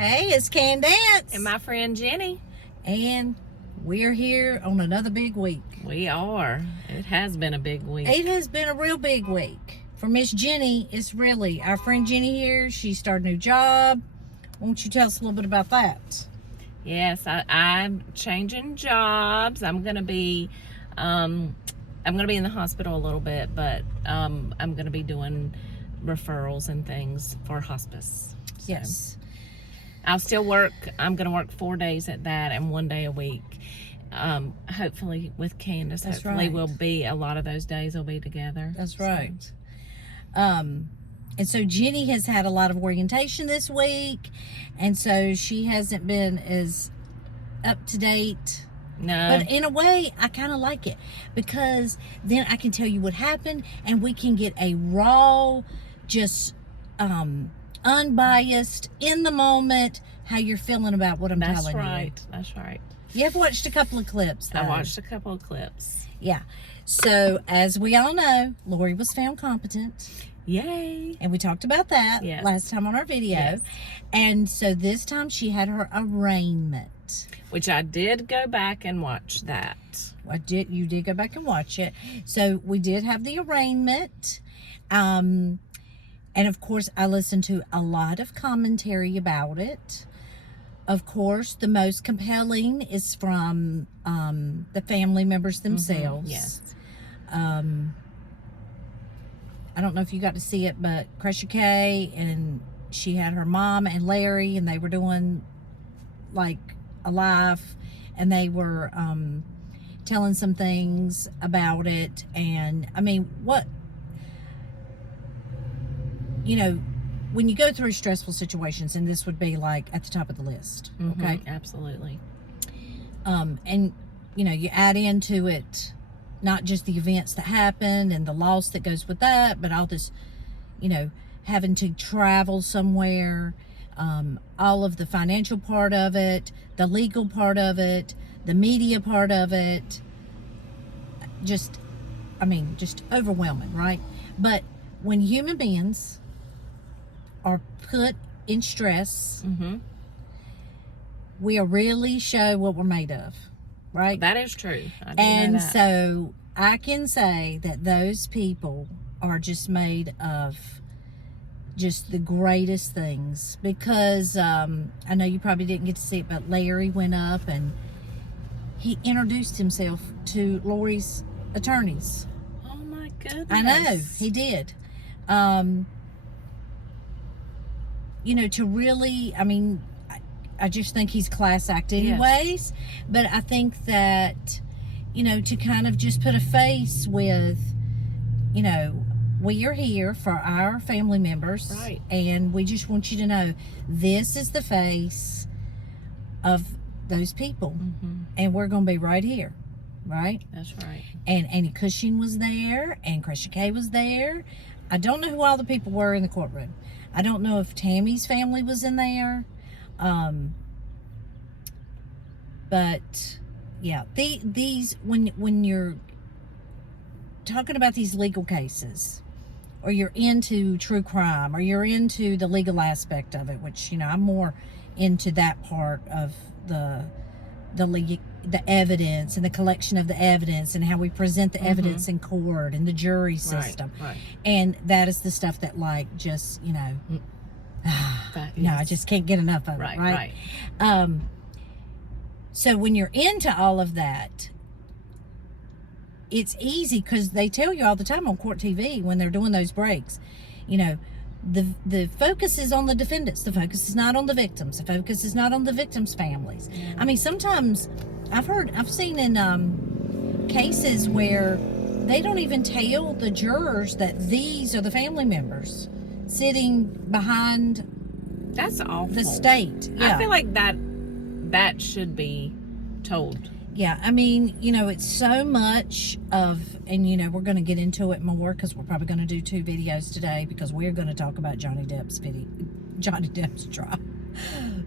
Hey, it's Candace. And my friend Jenny. And we're here on another big week. We are. It has been a big week. It has been a real big week. For Miss Jenny, it's really our friend Jenny here. She started a new job. Won't you tell us a little bit about that? Yes, I'm changing jobs. I'm gonna be in the hospital a little bit, but I'm gonna be doing referrals and things for hospice. So Yes. I'll still work. I'm gonna work 4 days at that and 1 day a week. Hopefully with Candace. That's hopefully right. we'll be a lot of those days will be together. That's right. And so Jenny has had a lot of orientation this week, and so she hasn't been as up to date. No. But in a way, I kind of like it, because then I can tell you what happened, and we can get a raw, just unbiased, in the moment, how you're feeling about what I'm telling you. That's right. You have watched a couple of clips, though. I watched a couple of clips. Yeah. So, as we all know, Lori was found competent. Yay. And we talked about that last time on our video. Yes. And so this time she had her arraignment. Which I did go back and watch that. You did go back and watch it. So we did have the arraignment. And of course, I listened to a lot of commentary about it. Of course, the most compelling is from the family members themselves. Yes. I don't know if you got to see it, but Crusher K, and she had her mom and Larry, and they were doing like a live, and they were telling some things about it. And I mean, when you go through stressful situations, and this would be like at the top of the list. Okay. Absolutely. And you add into it not just the events that happened and the loss that goes with that, but all this, having to travel somewhere, all of the financial part of it, the legal part of it, the media part of it, just overwhelming, right? But when human beings are put in stress, we really show what we're made of, right? That is true. I do know that. So I can say that those people are just made of just the greatest things, because I know you probably didn't get to see it, but Larry went up and he introduced himself to Lori's attorneys. Oh my goodness. I know, he did. To really, I just think he's class act anyways. Yes. But I think that, to kind of just put a face with, we are here for our family members. Right. And we just want you to know this is the face of those people. And we're going to be right here. Right? That's right. And Annie Cushing was there, and Crusher K was there. I don't know who all the people were in the courtroom. I don't know if Tammy's family was in there. But yeah, these when you're talking about these legal cases, or you're into true crime, or you're into the legal aspect of it, which I'm more into that part of the evidence and the collection of the evidence, and how we present the evidence in court, and the jury system. Right. And that is the stuff that just I just can't get enough of it. Right. So when you're into all of that, it's easy, because they tell you all the time on court TV when they're doing those breaks, the focus is on the defendants. The focus is not on the victims. The focus is not on the victims' families. Sometimes I've seen in cases where they don't even tell the jurors that these are the family members sitting behind. That's awful. The state. Yeah. I feel like that should be told. Yeah, it's so much of, and we're going to get into it more, because we're probably going to do 2 videos today, because we're going to talk about Johnny Depp's trial.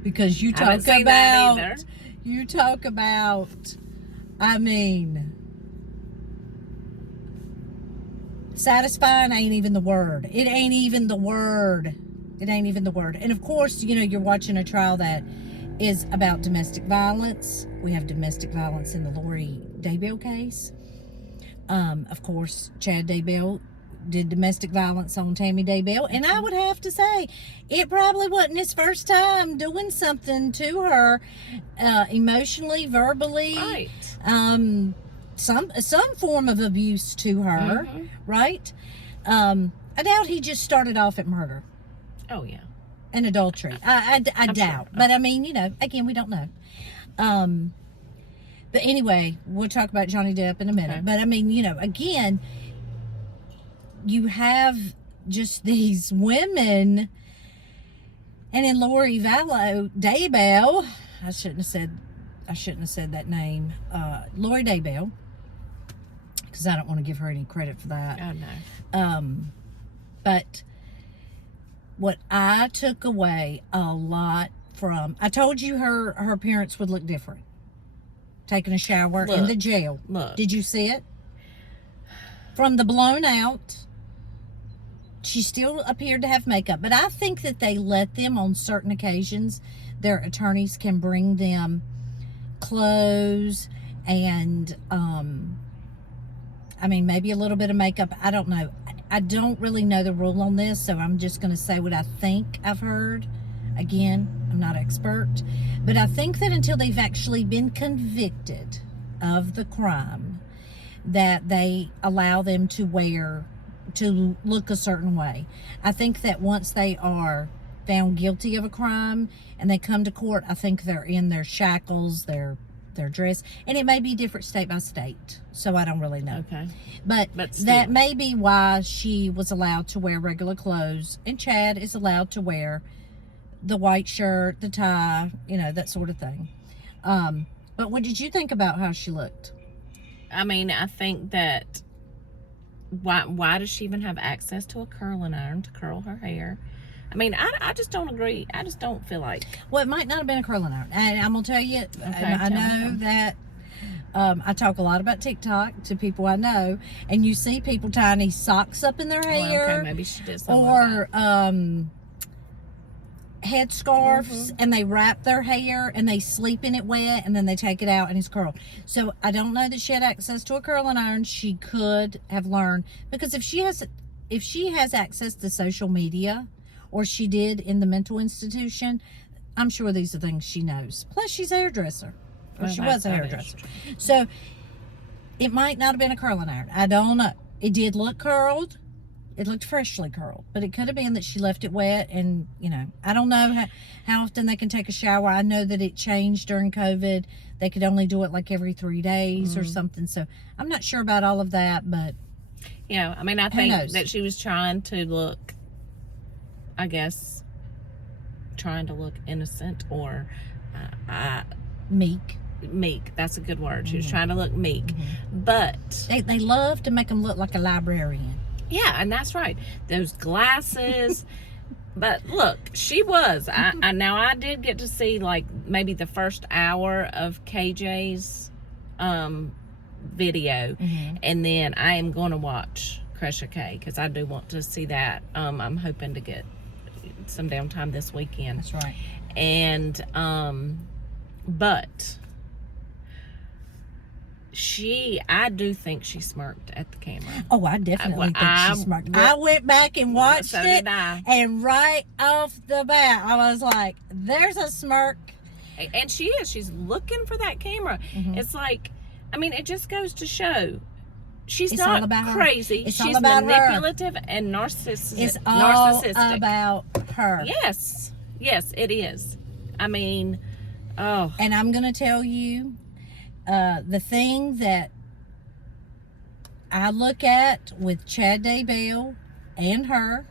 Because you talk about, satisfying ain't even the word. It ain't even the word. It ain't even the word. And of course, you know, you're watching a trial that is about domestic violence. We have domestic violence in the Lori Daybell case. Of course, Chad Daybell did domestic violence on Tammy Daybell, and I would have to say it probably wasn't his first time doing something to her, emotionally, verbally, Right. Some form of abuse to her, right? I doubt he just started off at murder. Oh yeah. And adultery. I doubt. Sure. But I mean, you know, again, we don't know. But anyway, we'll talk about Johnny Depp in a minute. Okay. But I mean, you know, again, you have just these women, and in Lori Vallow Daybell, I shouldn't have said that name. Lori Daybell, because I don't want to give her any credit for that. Oh no. But what I took away a lot from, I told you her appearance would look different. Taking a shower in the jail. Look. Did you see it? From the blown out, she still appeared to have makeup. But I think that they let them, on certain occasions, their attorneys can bring them clothes and, I mean, maybe a little bit of makeup. I don't know. I don't really know the rule on this, so I'm just going to say what I think I've heard. Again, I'm not an expert. But I think that until they've actually been convicted of the crime, that they allow them to look a certain way. I think that once they are found guilty of a crime and they come to court, I think they're in their shackles, their dress, and it may be different state by state, so I don't really know. Okay. But still. that may be why she was allowed to wear regular clothes, and Chad is allowed to wear the white shirt, the tie, you know, that sort of thing. But what did you think about how she looked? I mean, I think that why does she even have access to a curling iron to curl her hair? I mean, I just don't agree. I just don't feel like. Well, it might not have been a curling iron. And I'm going to tell you, Okay, I tell know me. that I talk a lot about TikTok to people I know, and you see people tying these socks up in their hair. Well, okay, maybe she did something like that. Or headscarves, and they wrap their hair and they sleep in it wet, and then they take it out and it's curled. So I don't know that she had access to a curling iron. She could have learned, because if she has access to social media, or she did in the mental institution, I'm sure these are things she knows. Plus, she's a hairdresser. Or she was a hairdresser. So it might not have been a curling iron. I don't know. It did look curled. It looked freshly curled. But it could have been that she left it wet, and, you know, I don't know how often they can take a shower. I know that it changed during COVID. They could only do it like every 3 days or something. So I'm not sure about all of that, but yeah, I mean, I think that she was trying to look, I guess, trying to look innocent or meek. Meek. That's a good word. She was trying to look meek. But They love to make them look like a librarian. yeah, and that's right. Those glasses. But look, she was. Now I did get to see like maybe the first hour of KJ's video, and then I am going to watch Cresha K, because I do want to see that. I'm hoping to get some downtime this weekend. That's right. And but I do think she smirked at the camera. Oh, I definitely think she smirked. I went back and watched So it, did I. and right off the bat, I was like, "There's a smirk." And she is. She's looking for that camera. It's like, I mean, it just goes to show she's all not about her. crazy. It's She's all about her. manipulative and narcissistic. It's all narcissistic. about her. Yes, it is. I mean, oh, And I'm going to tell you, the thing that I look at with Chad Daybell and her,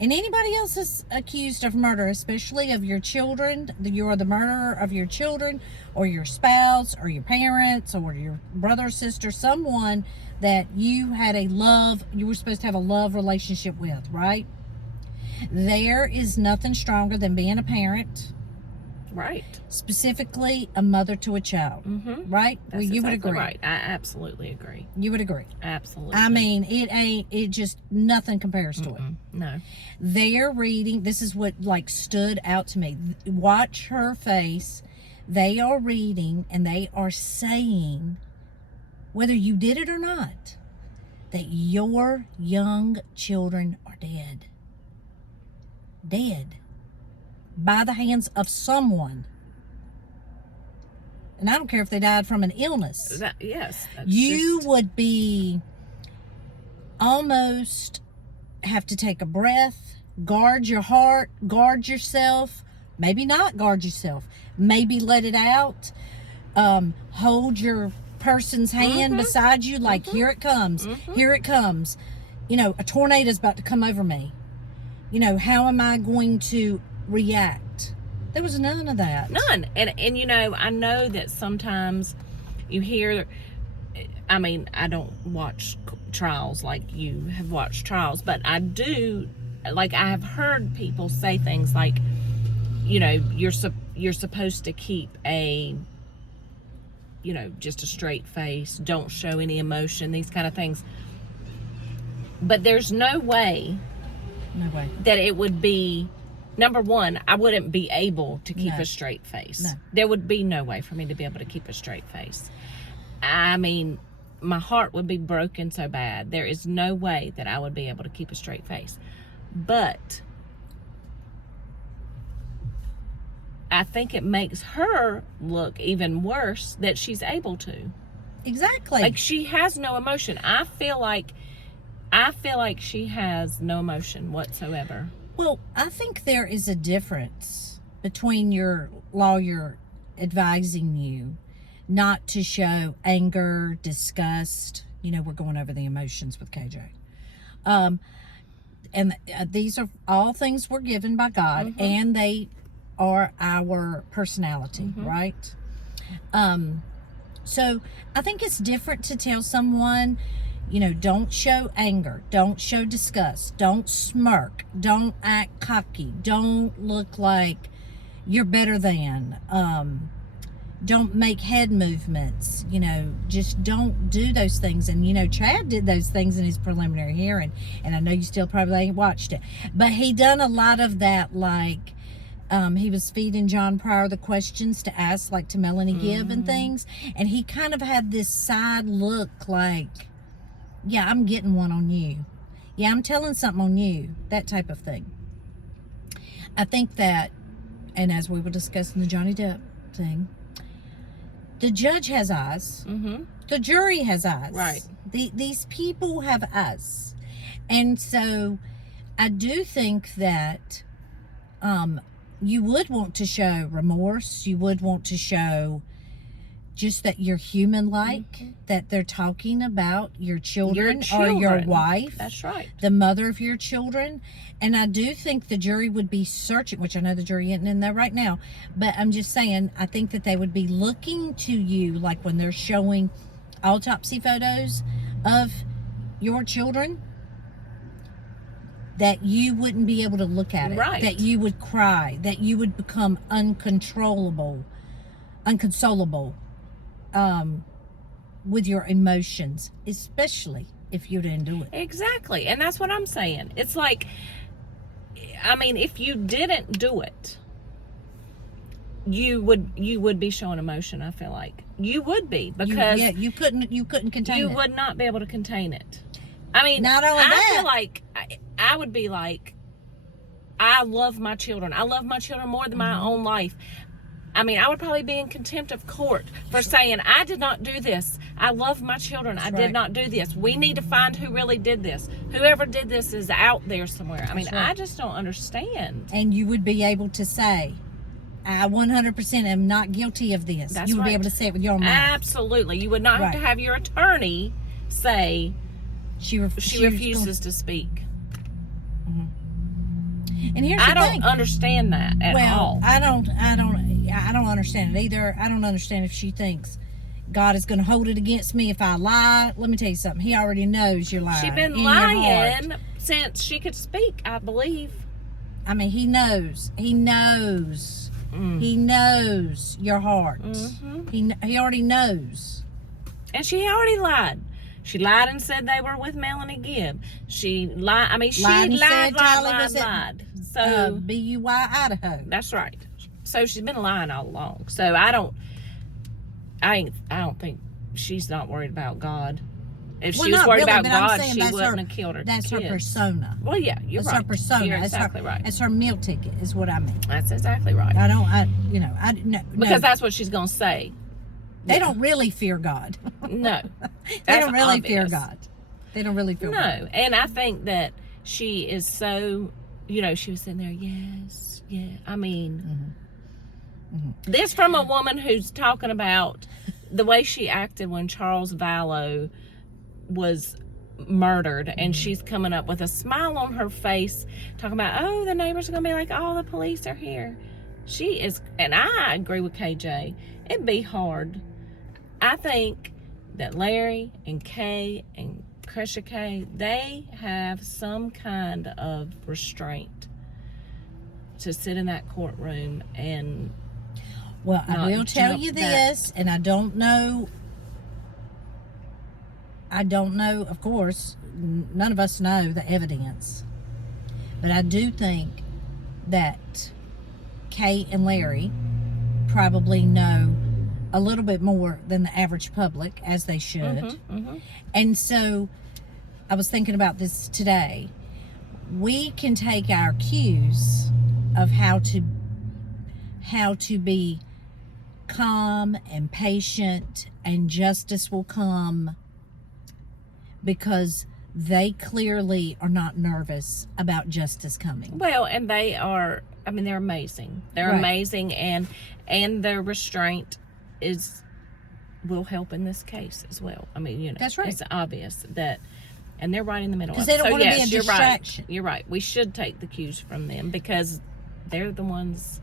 and anybody else is accused of murder, especially of your children, you're the murderer of your children, or your spouse, or your parents, or your brother or sister, someone that you were supposed to have a love relationship with, right? There is nothing stronger than being a parent Right. Specifically, a mother to a child. Mm-hmm. Right? That's you would exactly agree. Right. I absolutely agree. You would agree. Absolutely. I mean, it just, nothing compares to it. No. They're reading, this is what like stood out to me. Watch her face. They are reading and they are saying, whether you did it or not, that your young children are dead. Dead. By the hands of someone. And I don't care if they died from an illness. Yes. You would be almost have to take a breath, guard your heart, guard yourself, maybe not guard yourself, maybe let it out, hold your person's hand beside you like, here it comes, here it comes. You know, a tornado's about to come over me. You know, how am I going to react? There was none of that. None. And you know, I know that sometimes you hear, I mean, I don't watch trials like you have watched trials, but I do, like, I have heard people say things like, you know, you're supposed to keep a, you know, just a straight face, don't show any emotion, these kind of things. But there's no way that it would be, number one, I wouldn't be able to keep a straight face. No. There would be no way for me to be able to keep a straight face. I mean, my heart would be broken so bad. There is no way that I would be able to keep a straight face. But I think it makes her look even worse that she's able to. Exactly. Like, she has no emotion. I feel like she has no emotion whatsoever. Well, I think there is a difference between your lawyer advising you not to show anger, disgust. You know, we're going over the emotions with KJ. And these are all things we're given by God, and they are our personality, right? So I think it's different to tell someone, you know, don't show anger, don't show disgust, don't smirk, don't act cocky, don't look like you're better than, don't make head movements, you know, just don't do those things. And, you know, Chad did those things in his preliminary hearing, and I know you still probably ain't watched it, but he done a lot of that, like, he was feeding John Pryor the questions to ask, like, to Melanie Gibb and things, and he kind of had this side look like, yeah, I'm getting one on you. Yeah, I'm telling something on you. That type of thing. I think that, and as we were discussing the Johnny Depp thing, the judge has eyes. The jury has eyes. Right. These people have eyes. And so I do think that you would want to show remorse. You would want to show just that you're human-like, that they're talking about your children or your wife. That's right. The mother of your children. And I do think the jury would be searching, which I know the jury isn't in there right now, but I'm just saying, I think that they would be looking to you, like when they're showing autopsy photos of your children, that you wouldn't be able to look at it. Right. That you would cry, that you would become unconsolable with your emotions, especially if you didn't do it. Exactly. And that's what I'm saying. It's like, I mean, if you didn't do it, you would be showing emotion, I feel like. You would be, because you couldn't contain it. You would not be able to contain it. I mean, not only that, I feel like I would be like, I love my children. I love my children more than my own life. I mean, I would probably be in contempt of court for saying, I did not do this. I love my children. I did not do this. We need to find who really did this. Whoever did this is out there somewhere. I mean, I just don't understand. And you would be able to say, I 100% am not guilty of this. That's you would right. be able to say it with your mouth. Absolutely. You would not have to have your attorney say she refuses to speak. And here's the thing. I don't understand that at all. I don't understand it either. I don't understand if she thinks God is going to hold it against me if I lie. Let me tell you something. He already knows you're lying. She's been lying since she could speak, I believe. I mean, he knows. He knows He knows your heart. He already knows. And she already lied. She lied and said they were with Melanie Gibb. She lied. I mean, she lied. So BUI Idaho. That's right. So she's been lying all along. So I don't think she's not worried about God. If she was worried about God, she wouldn't have killed her. That's her persona. Well, yeah, you're right. That's her persona. You're exactly right. It's her meal ticket, is what I mean. That's exactly right. Because that's what she's gonna say. They don't really fear God. No. They don't really fear God. They don't really fear God. No. And I think that she is so, she was sitting there, yes, yeah. I mean, this from a woman who's talking about the way she acted when Charles Vallow was murdered, and she's coming up with a smile on her face, talking about, oh, the neighbors are going to be like, oh, the police are here. She is, and I agree with KJ. It'd be hard. I think that Larry and Kay and Krisha Kay, they have some kind of restraint to sit in that courtroom and. Well, I will tell you this, and I don't know, of course, none of us know the evidence, but I do think that Kay and Larry probably know a little bit more than the average public, as they should. And so I was thinking about this today. We can take our cues of how to be calm and patient, and justice will come, because they clearly are not nervous about justice coming. Well, and they are, I mean, they're amazing. They're amazing, and their restraint will help in this case as well. I mean, that's right. It's obvious that, and they're right in the middle of it. Because they don't want to be a distraction. You're right. We should take the cues from them, because they're the ones,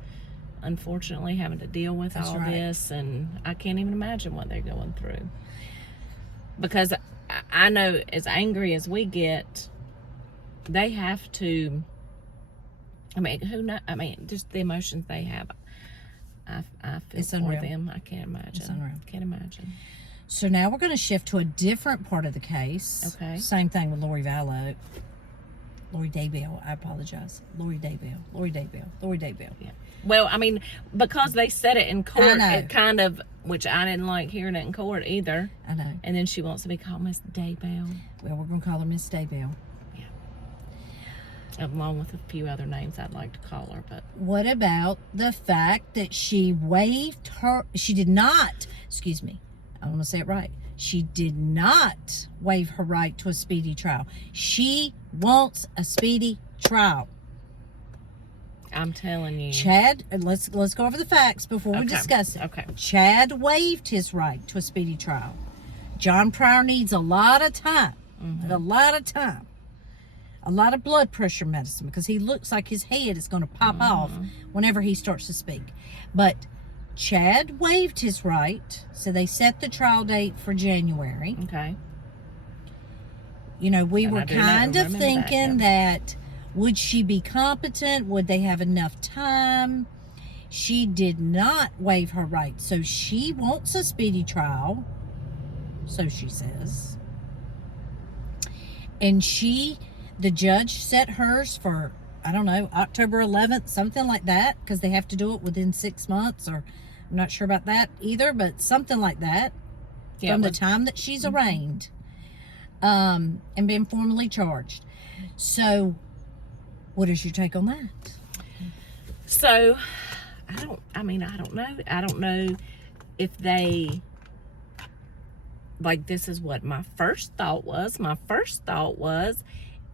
unfortunately, having to deal with all this, and I can't even imagine what they're going through. Because I know, as angry as we get, they have to. I mean, just the emotions they have. I feel for them. I can't imagine. It's unreal. Can't imagine. So now we're going to shift to a different part of the case. Okay. Same thing with Lori Vallow. Lori Daybell. I apologize. Lori Daybell. Yeah. Well, I mean, because they said it in court, it kind of, which I didn't like hearing it in court either. I know. And then she wants to be called Miss Daybell. Well, we're going to call her Miss Daybell. Yeah. Along with a few other names I'd like to call her, but. What about the fact that she did not, excuse me, I want to say it right. She did not waive her right to a speedy trial. She wants a speedy trial. I'm telling you. Chad, let's go over the facts before we discuss it. Okay. Chad waived his right to a speedy trial. John Pryor needs a lot of time. A lot of time. A lot of blood pressure medicine, because he looks like his head is going to pop off whenever he starts to speak. But Chad waived his right, so they set the trial date for January. Okay. We were kind of thinking that would she be competent? Would they have enough time? She did not waive her right, so she wants a speedy trial, so she says. And the judge set hers for, I don't know, October 11th, something like that, because they have to do it within 6 months, or I'm not sure about that either, but something like that, from the time that she's arraigned and been formally charged. So, what is your take on that? So, I don't know. I don't know if they, like, this is what my first thought was. My first thought was,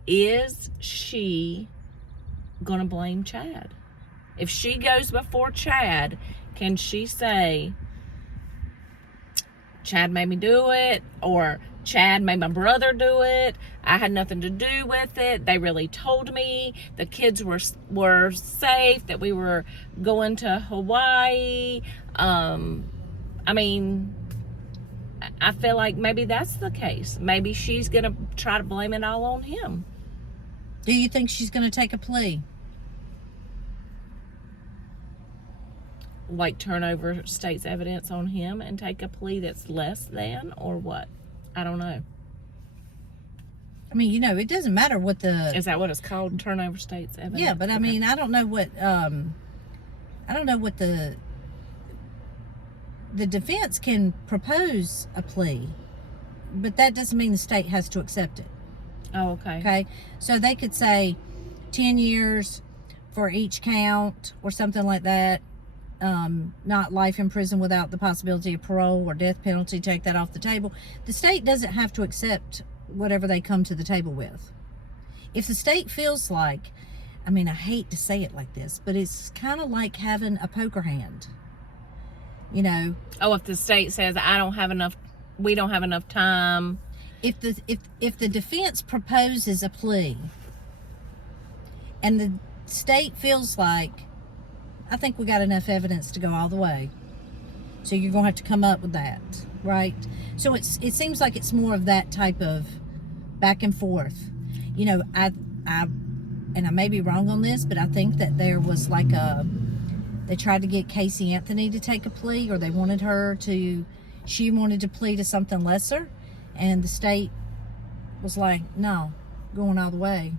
is she gonna blame Chad? If she goes before Chad, can she say, Chad made me do it, or Chad made my brother do it, I had nothing to do with it, they really told me the kids were safe, that we were going to Hawaii? I mean, I feel like maybe that's the case. Maybe she's gonna try to blame it all on him. Do you think she's gonna take a plea? like turn over state's evidence on him and take a plea that's less than, or what? I don't know. I mean, you know, it doesn't matter what the... Is that what it's called? Turn over state's evidence? Yeah, but I mean, I don't know what the defense can propose a plea, but that doesn't mean the state has to accept it. Oh, okay. Okay? So they could say 10 years for each count or something like that. Not life in prison without the possibility of parole or death penalty. Take that off the table. The state doesn't have to accept whatever they come to the table with. If the state feels like, I mean, I hate to say it like this, but it's kind of like having a poker hand. You know. Oh, if the state says we don't have enough time. If the defense proposes a plea and the state feels like, I think we got enough evidence to go all the way, so you're gonna have to come up with that, right? So it seems like it's more of that type of back and forth. You know, I and I may be wrong on this, but I think that there was like they tried to get Casey Anthony to take a plea, or she wanted to plead to something lesser, and the state was like, no, going all the way.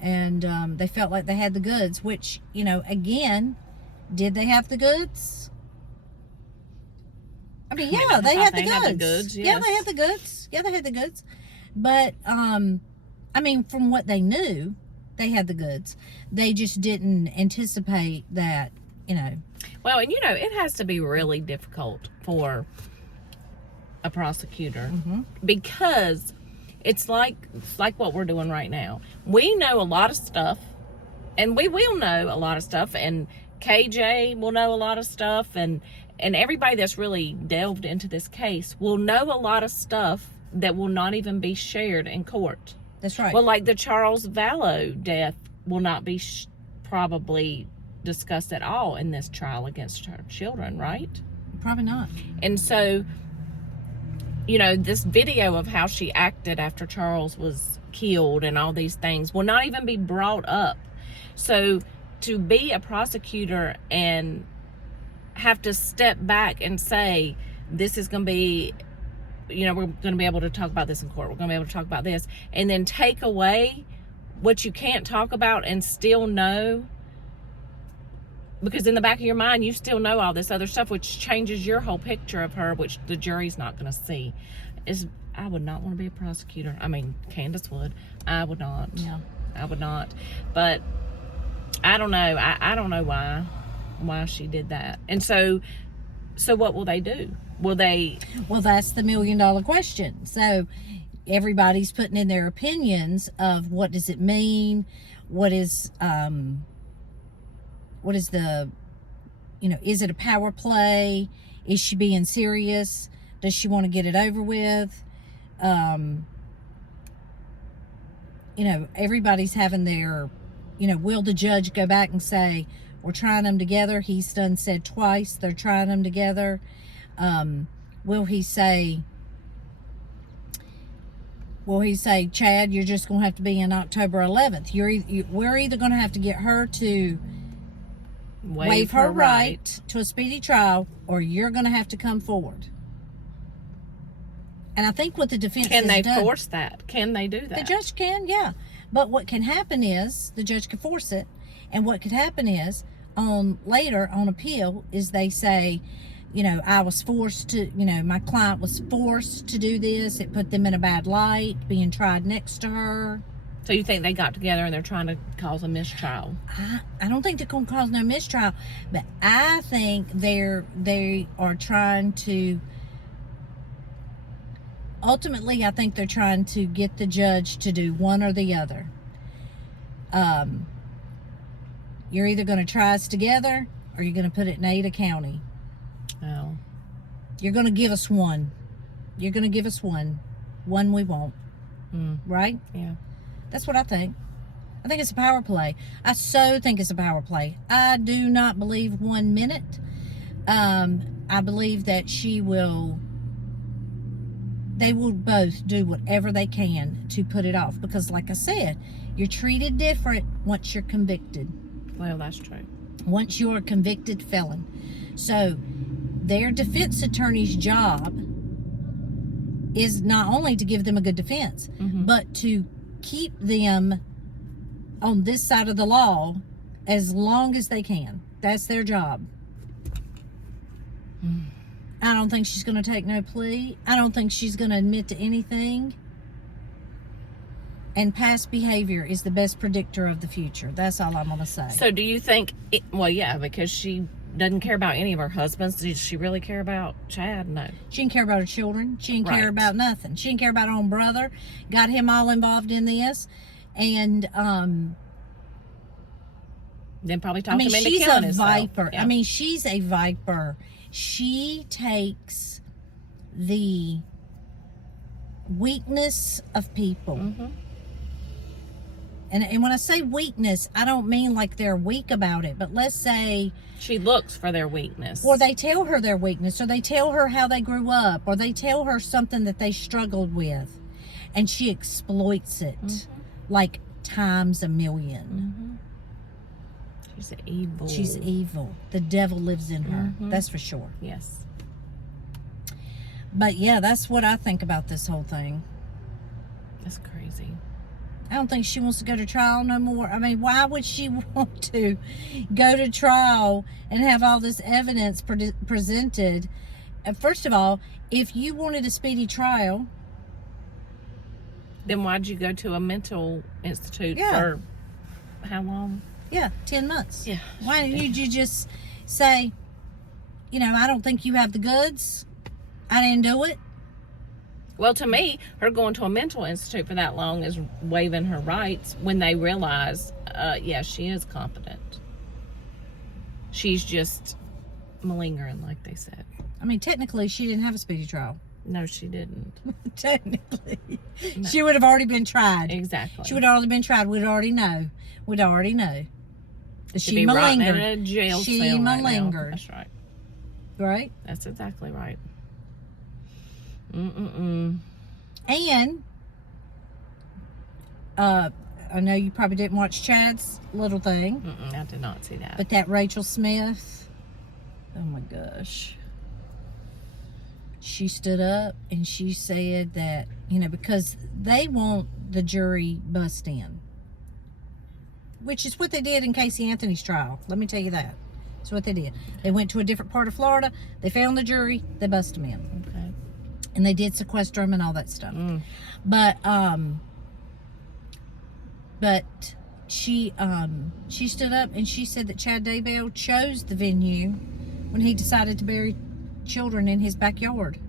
And they felt like they had the goods, which, you know, again, did they have the goods? I mean, yeah, they had the goods. Yes. Yeah, they had the goods. Yeah, they had the goods. But, I mean, from what they knew, they had the goods. They just didn't anticipate that, you know. Well, and, you know, it has to be really difficult for a prosecutor because it's like what we're doing right now. We know a lot of stuff, and we will know a lot of stuff, and KJ will know a lot of stuff, and everybody that's really delved into this case will know a lot of stuff that will not even be shared in court. That's right. Well, like the Charles Vallow death will not be probably discussed at all in this trial against her children, right? Probably not. And so, you know, this video of how she acted after Charles was killed and all these things will not even be brought up. So to be a prosecutor and have to step back and say, this is going to be, you know, we're going to be able to talk about this in court, we're going to be able to talk about this, and then take away what you can't talk about and still know, because in the back of your mind you still know all this other stuff, which changes your whole picture of her, which the jury's not going to see. I would not want to be a prosecutor. I mean, Candace would. I would not. Yeah. I would not. But I don't know. I don't know why she did that. And so what will they do? Will they... Well, that's the $1 million question. So everybody's putting in their opinions of what does it mean? What is the, you know, is it a power play? Is she being serious? Does she want to get it over with? You know, everybody's having their, you know, will the judge go back and say, we're trying them together? He's done said twice they're trying them together. Will he say, Chad, you're just going to have to be in October 11th. We're either going to have to get her to waive her right to a speedy trial, or you're going to have to come forward. And I think what the defense can they done, force that? Can they do that? The judge can, yeah. But what can happen is the judge can force it, and what could happen is later on appeal is they say, you know, I was forced to, you know, my client was forced to do this. It put them in a bad light, being tried next to her. So you think they got together and they're trying to cause a mistrial? I don't think they're going to cause no mistrial, but I think they are trying to, ultimately, I think they're trying to get the judge to do one or the other. You're either going to try us together, or you're going to put it in Ada County. Oh. You're going to give us one. You're going to give us one. One we won't. Right? Yeah. That's what I think. I think it's a power play. I so think it's a power play. I do not believe 1 minute. I believe that they will both do whatever they can to put it off. Because like I said, you're treated different once you're convicted. Well, that's true. once you're a convicted felon. So their defense attorney's job is not only to give them a good defense, but to keep them on this side of the law as long as they can. That's their job. I don't think she's going to take no plea. I don't think she's going to admit to anything. And past behavior is the best predictor of the future. That's all I'm going to say. So do you think, well, yeah, because she doesn't care about any of her husbands. Does she really care about Chad? No. She didn't care about her children. She didn't care about nothing. She didn't care about her own brother. Got him all involved in this. And, then probably talked him into killing himself. She's a viper. Yeah. I mean, she's a viper. She takes the weakness of people. And when I say weakness, I don't mean like they're weak about it, but let's say she looks for their weakness. Or they tell her their weakness, or they tell her how they grew up, or they tell her something that they struggled with, and she exploits it like times a million. She's evil. She's evil. The devil lives in her. That's for sure. Yes. But yeah, that's what I think about this whole thing. That's crazy. I don't think she wants to go to trial no more. I mean, why would she want to go to trial and have all this evidence presented? First of all, if you wanted a speedy trial, then why'd you go to a mental institute for how long? 10 months. Yeah. Why didn't you just say, I don't think you have the goods. I didn't do it. Well, to me, her going to a mental institute for that long is waiving her rights when they realize, she is competent. She's just malingering, like they said. I mean, technically, she didn't have a speedy trial. No, she didn't. Technically. No. She would have already been tried. Exactly. She would have already been tried. We'd already know. She malingered. In a jail she cell malingered. Right now. That's right. Right? That's exactly right. And I know you probably didn't watch Chad's little thing. I did not see that. But that Rachel Smith, oh my gosh. She stood up and she said that, because they want the jury bust in. Which is what they did in Casey Anthony's trial. Let me tell you that. That's what they did. They went to a different part of Florida. They found the jury. They busted them in. Okay. And they did sequester them and all that stuff. But she stood up and she said that Chad Daybell chose the venue when he decided to bury children in his backyard.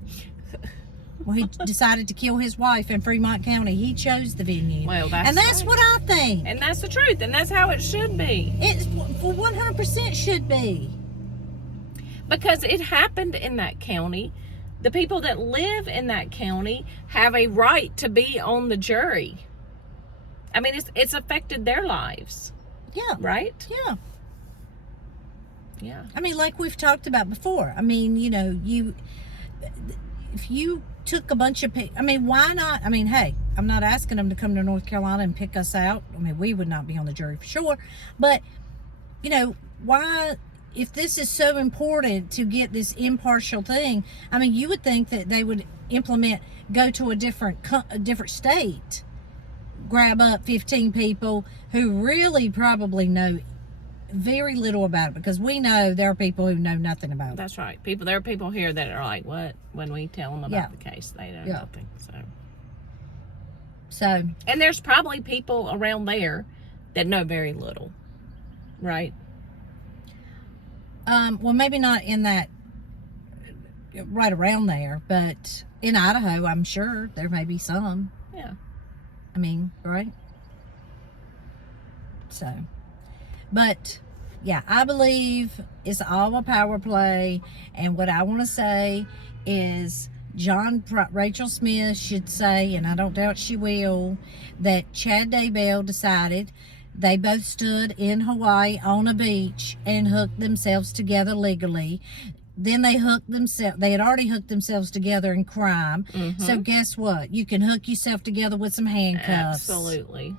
When he decided to kill his wife in Fremont County, he chose the venue. Well, that's right. What I think. And that's the truth, and that's how it should be. It 100% should be. Because it happened in that county. The people that live in that county have a right to be on the jury. I mean, it's affected their lives. Yeah. Right? Yeah. Yeah. I mean, like we've talked about before. I mean, if you took a bunch of people, I mean, why not? I mean, hey, I'm not asking them to come to North Carolina and pick us out. I mean, we would not be on the jury for sure. But, why, if this is so important to get this impartial thing, I mean, you would think that they would go to a different state, grab up 15 people who really probably know very little about it, because we know there are people who know nothing about it. That's right. There are people here that are like, what? When we tell them about the case, they know nothing. So. And there's probably people around there that know very little, right? Well, maybe not in that, right around there, but in Idaho, I'm sure there may be some. Yeah. I mean, right? So, but yeah, I believe it's all a power play. And what I want to say is Rachel Smith should say, and I don't doubt she will, that Chad Daybell decided they both stood in Hawaii on a beach and hooked themselves together legally. Then they had already hooked themselves together in crime. So guess what? You can hook yourself together with some handcuffs. Absolutely.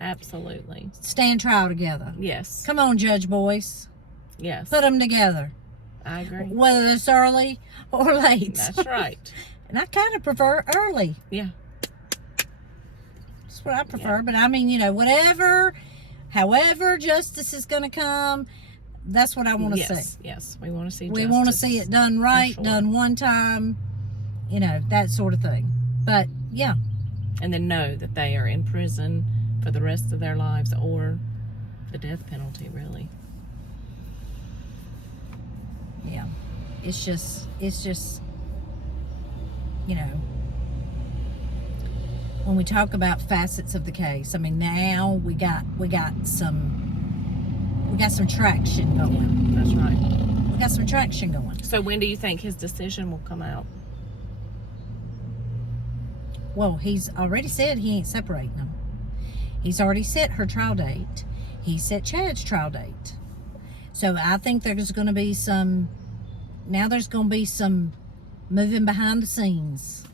Absolutely. stand trial together. Yes. Come on, judge boys. Yes. Put them together. I agree. Whether it's early or late. That's right. And I kind of prefer early. Yeah. That's what I prefer. But I mean, you know, whatever, however justice is going to come, that's what I want to see. Yes, we want to see We justice. want to see it done right, sure. done one time, you know, that sort of thing. But, yeah. And then know that they are in prison for the rest of their lives, or the death penalty, really. Yeah. It's just, you know, when we talk about facets of the case, I mean, now we got some traction going. Yeah, that's right. We got some traction going. So when do you think his decision will come out? Well, he's already said he ain't separating them. He's already set her trial date. He set Chad's trial date. So I think there's going to be some moving behind the scenes,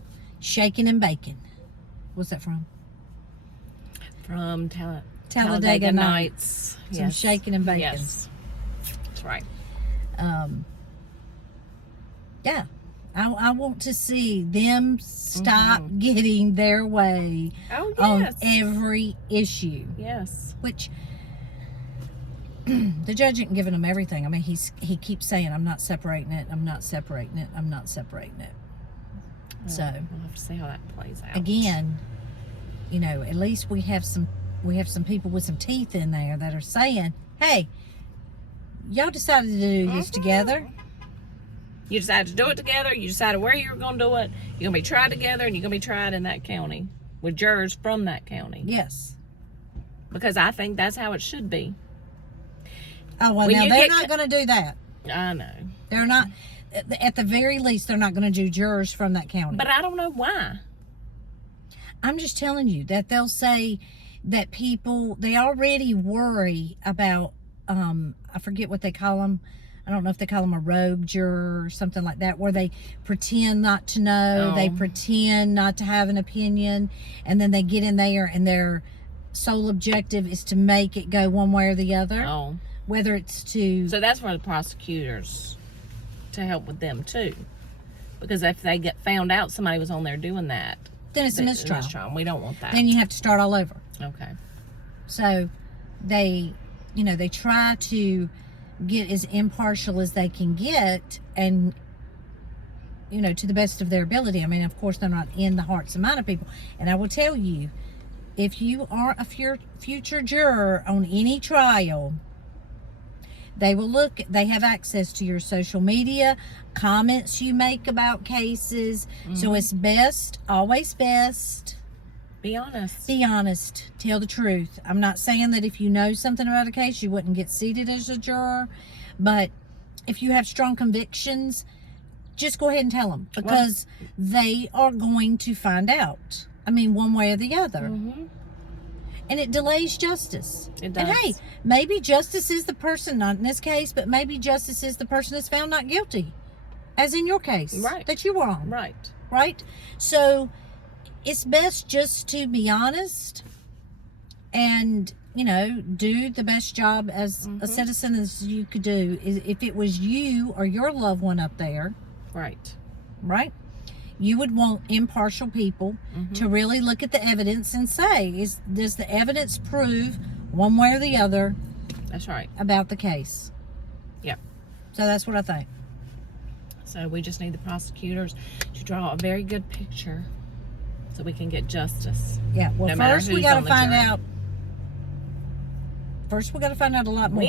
shaking and baking. What's that from? From Talladega Nights. Some shaking and baking. Yes, that's right. Yeah. I want to see them stop getting their way on every issue. Yes. Which the judge ain't giving them everything. I mean, he keeps saying, I'm not separating it. I'm not separating it. I'm not separating it. Well, So we'll have to see how that plays out. Again, you know, at least we have some people with some teeth in there that are saying, hey, y'all decided to do this together. You decided to do it together. You decided where you were going to do it. You're going to be tried together, and you're going to be tried in that county with jurors from that county. Yes. Because I think that's how it should be. Oh, well, now they're not going to do that. I know. They're not, at the very least, they're not going to do jurors from that county. But I don't know why. I'm just telling you that they'll say that they already worry about, I forget what they call them. I don't know if they call them a rogue juror or something like that, where they pretend not to know, they pretend not to have an opinion, and then they get in there and their sole objective is to make it go one way or the other. Oh. Whether it's to... So that's for the prosecutors to help with them too. Because if they get found out somebody was on there doing that, then it's a mistrial. We don't want that. Then you have to start all over. Okay. So they try to get as impartial as they can get, and to the best of their ability. I mean, of course, they're not in the hearts and minds of people. And I will tell you, if you are a future juror on any trial, they have access to your social media, comments you make about cases. So it's always best. Be honest. Be honest. Tell the truth. I'm not saying that if you know something about a case, you wouldn't get seated as a juror. But if you have strong convictions, just go ahead and tell them. Because they are going to find out. I mean, one way or the other. And it delays justice. It does. And hey, maybe justice is the person, not in this case, but maybe justice is the person that's found not guilty. As in your case. Right. That you were on. Right. Right? So it's best just to be honest and, do the best job as a citizen as you could do. If it was you or your loved one up there. Right. Right? You would want impartial people to really look at the evidence and say, does the evidence prove one way or the other? That's right. About the case. Yep. So that's what I think. So we just need the prosecutors to draw a very good picture so we can get justice. Yeah. Well, no first we got to find out. First, we got to find out a lot more.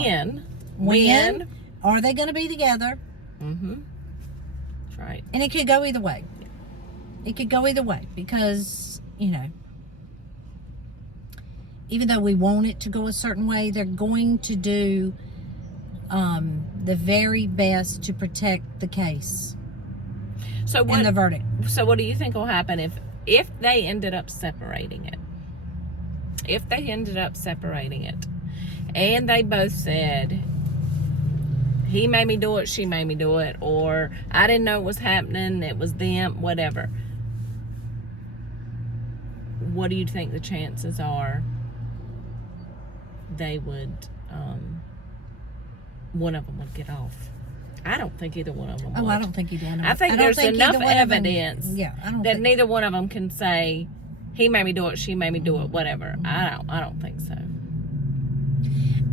When are they going to be together? That's right. And it could go either way. It could go either way because, even though we want it to go a certain way, they're going to do the very best to protect the case and the verdict. So what do you think will happen if they ended up separating it? If they ended up separating it and they both said, he made me do it, she made me do it, or I didn't know it was happening, it was them, whatever. What do you think the chances are they would, one of them would get off. I don't think either one of them would. I don't think he did. I think there's enough evidence that neither one of them can say, he made me do it, she made me do it, whatever. I don't think so.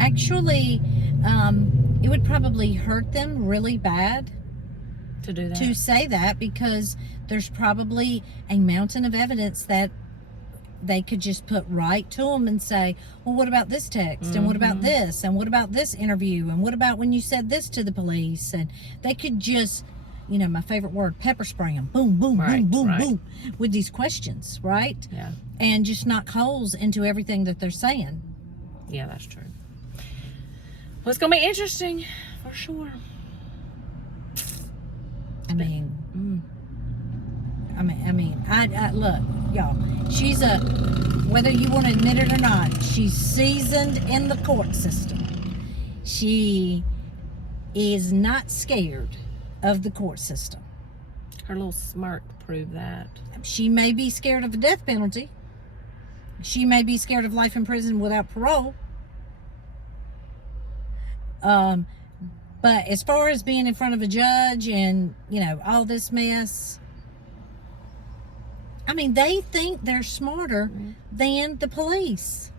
Actually, it would probably hurt them really bad to do that. To say that, because there's probably a mountain of evidence that they could just put right to them and say, well, what about this text? And what about this? And what about this interview? And what about when you said this to the police? And they could just, you know, my favorite word, pepper spray them. Boom, boom, boom, boom, boom. With these questions, right? Yeah. And just knock holes into everything that they're saying. Yeah, that's true. Well, it's going to be interesting, for sure. I mean, I look, y'all, she's whether you want to admit it or not, she's seasoned in the court system. She is not scared of the court system. Her little smirk proved that. She may be scared of the death penalty. She may be scared of life in prison without parole. But as far as being in front of a judge and, you know, all this mess, I mean, they think they're smarter than the police.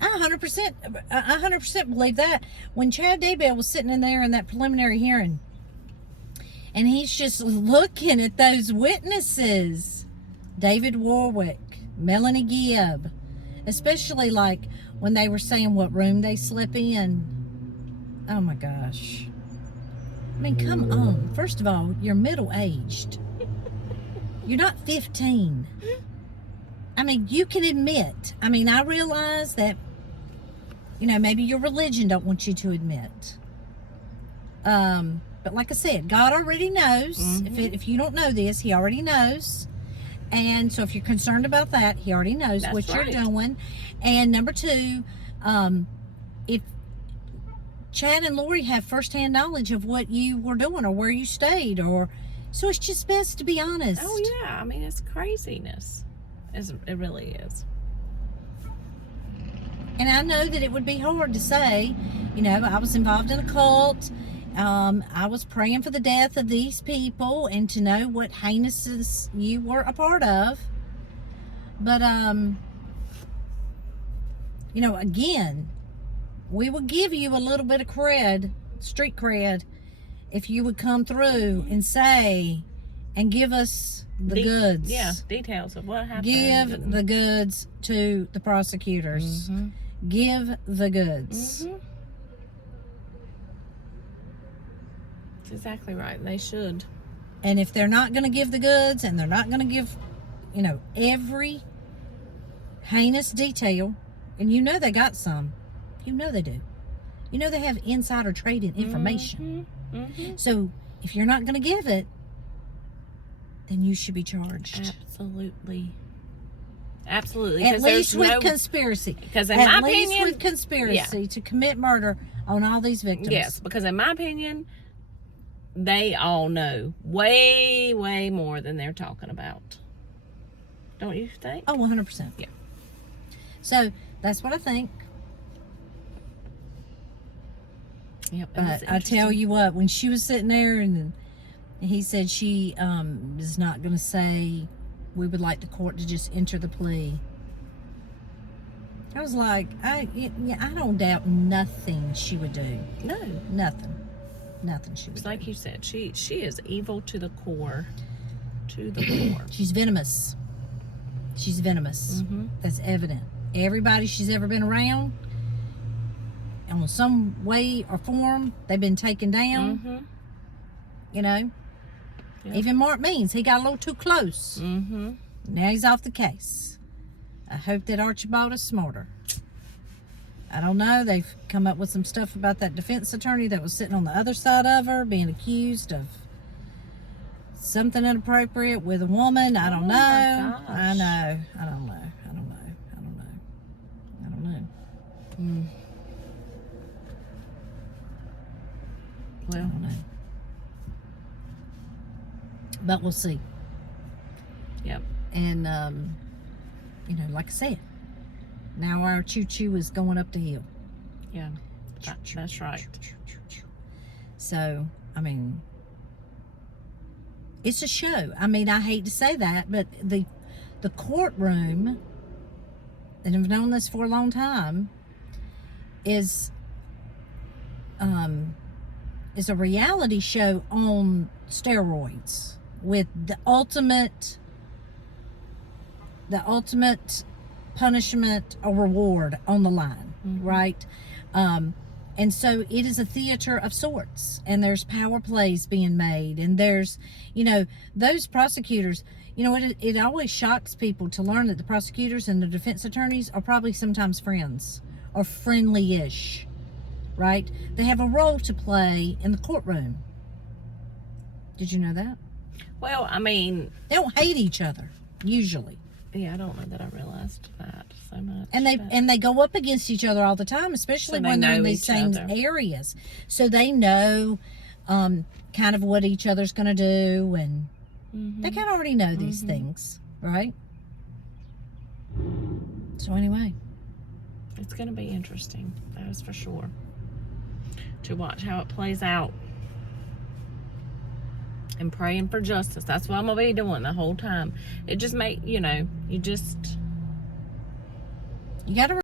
I 100% believe that. When Chad Daybell was sitting in there in that preliminary hearing, and he's just looking at those witnesses, David Warwick, Melanie Gibb, especially like when they were saying what room they slept in. Oh my gosh. I mean, come on. First of all, you're middle-aged. You're not 15. I mean, you can admit. I mean, I realize that, you know, maybe your religion don't want you to admit. But like I said, God already knows. If you don't know this, he already knows. And so if you're concerned about that, he already knows what you're doing. And number two, if Chad and Lori have firsthand knowledge of what you were doing or where you stayed, or so it's just best to be honest. Oh yeah, I mean, it's craziness. It really is. And I know that it would be hard to say, you know, I was involved in a cult. I was praying for the death of these people, and to know what heinouses you were a part of. But you know, again, we would give you a little bit of cred, street cred, if you would come through and say, and give us the goods. Yeah, details of what happened. Give the goods to the prosecutors. Give the goods. That's exactly right. They should. And if they're not going to give the goods, and they're not going to give, you know, every heinous detail, and you know they got some. You know they do. You know they have insider trading information. So if you're not going to give it, then you should be charged. Absolutely. Absolutely. At least with conspiracy. Because in my opinion, at least with conspiracy to commit murder on all these victims. Yes, because in my opinion, they all know way, way more than they're talking about. Don't you think? Oh, 100%. Yeah. So that's what I think. Yep. But I tell you what, when she was sitting there and he said she is not going to say, we would like the court to just enter the plea. I was like, I don't doubt nothing she would do. No. Nothing she would It's do. like you said, she is evil to the core. To the core. She's venomous. She's venomous. That's evident. Everybody she's ever been around, in some way or form, they've been taken down. You know? Yep. Even Mark Means, he got a little too close. Now he's off the case. I hope that Archibald is smarter. I don't know. They've come up with some stuff about that defense attorney that was sitting on the other side of her, being accused of something inappropriate with a woman. I don't know. I know. I don't know. Well, I don't know. But we'll see. Yep. And, you know, like I said, Now our choo-choo is going up the hill. Yeah, that's right. So, I mean, it's a show. I mean, I hate to say that, but the courtroom, and I've known this for a long time, is a reality show on steroids with the ultimate punishment or reward on the line, right? And so it is a theater of sorts, and there's power plays being made, and there's, those prosecutors, it always shocks people to learn that the prosecutors and the defense attorneys are probably sometimes friends or friendly-ish, right? They have a role to play in the courtroom. Did you know that? Well, I mean, they don't hate each other usually. Yeah, I don't know that I realized that so much. And they go up against each other all the time, especially when they're in these same areas. So they know kind of what each other's going to do, and they kind of already know these things, right? So anyway, it's going to be interesting, that is for sure, to watch how it plays out. And praying for justice. That's what I'm going to be doing the whole time. It just you got to